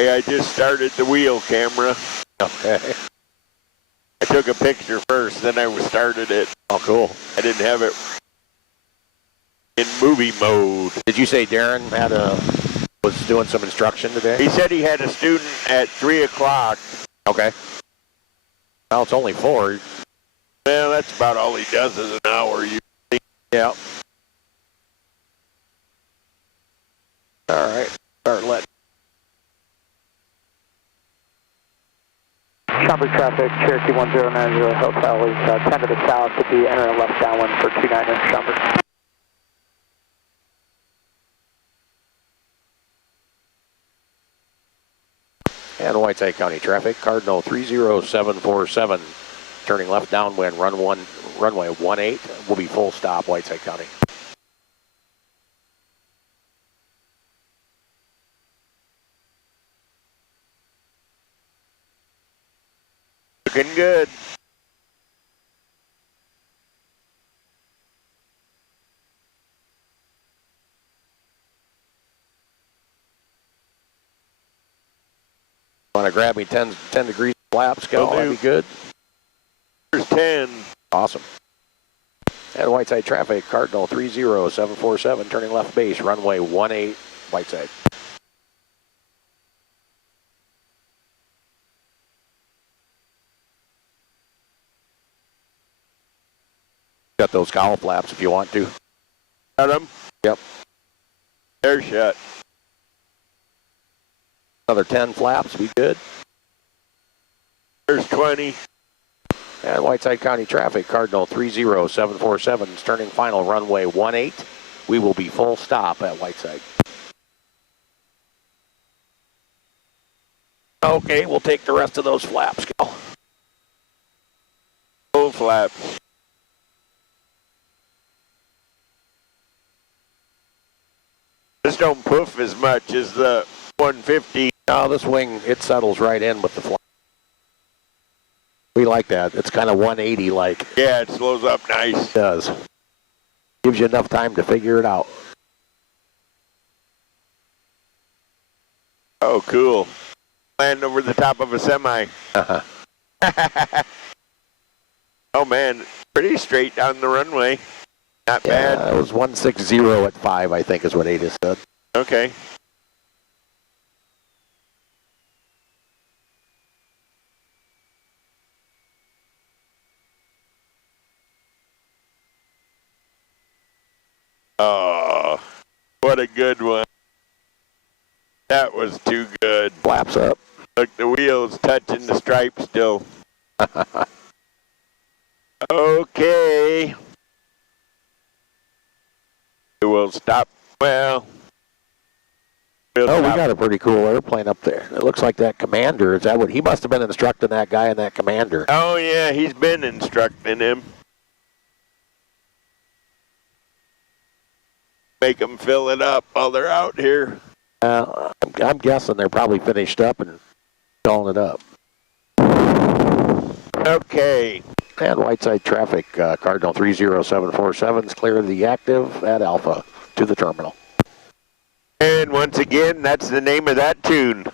Hey, I just started the wheel camera. Okay. I took a picture first, then I started it. Oh, cool. I didn't have it in movie mode. Did you say Darren was doing some instruction today? He said he had a student at 3 o'clock. Okay. Well, it's only 4. Well, that's about all he does is an hour. Yeah. All right. Start letting. Chopper traffic, Cherokee 1090 Hotel is 10 to the south to be entering left downwind for 29er Chopper. And Whiteside County traffic, Cardinal 30747, turning left downwind, runway 18, will be full stop, Whiteside County. Looking good. Want to grab me 10 degrees flaps, go? That'd be good. There's 10. Awesome. And Whiteside traffic, Cardinal 30747, turning left base, runway 18, Whiteside. Got those cowl flaps if you want to. Got them? Yep. They're shut. Another 10 flaps, be good. There's 20. And Whiteside County traffic, Cardinal 30747, turning final runway 18. We will be full stop at Whiteside. Okay, we'll take the rest of those flaps, Cal. Full flaps. This don't poof as much as the 150. No, this wing, it settles right in with the flap. We like that. It's kind of 180 like. Yeah, it slows up nice. It does. Gives you enough time to figure it out. Oh, cool. Land over the top of a semi. Uh-huh. Oh, man. Pretty straight down the runway. Not bad. It was 160 at 5, I think is what Ada said. Okay. Oh, what a good one. That was too good. Flaps up. Look, the wheel's touching the stripe still. Okay. We'll stop. Well. We got a pretty cool airplane up there. It looks like that commander. Is that what he must have been instructing that guy in that commander? Oh, yeah, he's been instructing him. Make them fill it up while they're out here. I'm guessing they're probably finished up and filling it up. Okay. And Whiteside traffic, Cardinal 30747 is clear of the active at Alpha to the terminal. And once again, that's the name of that tune.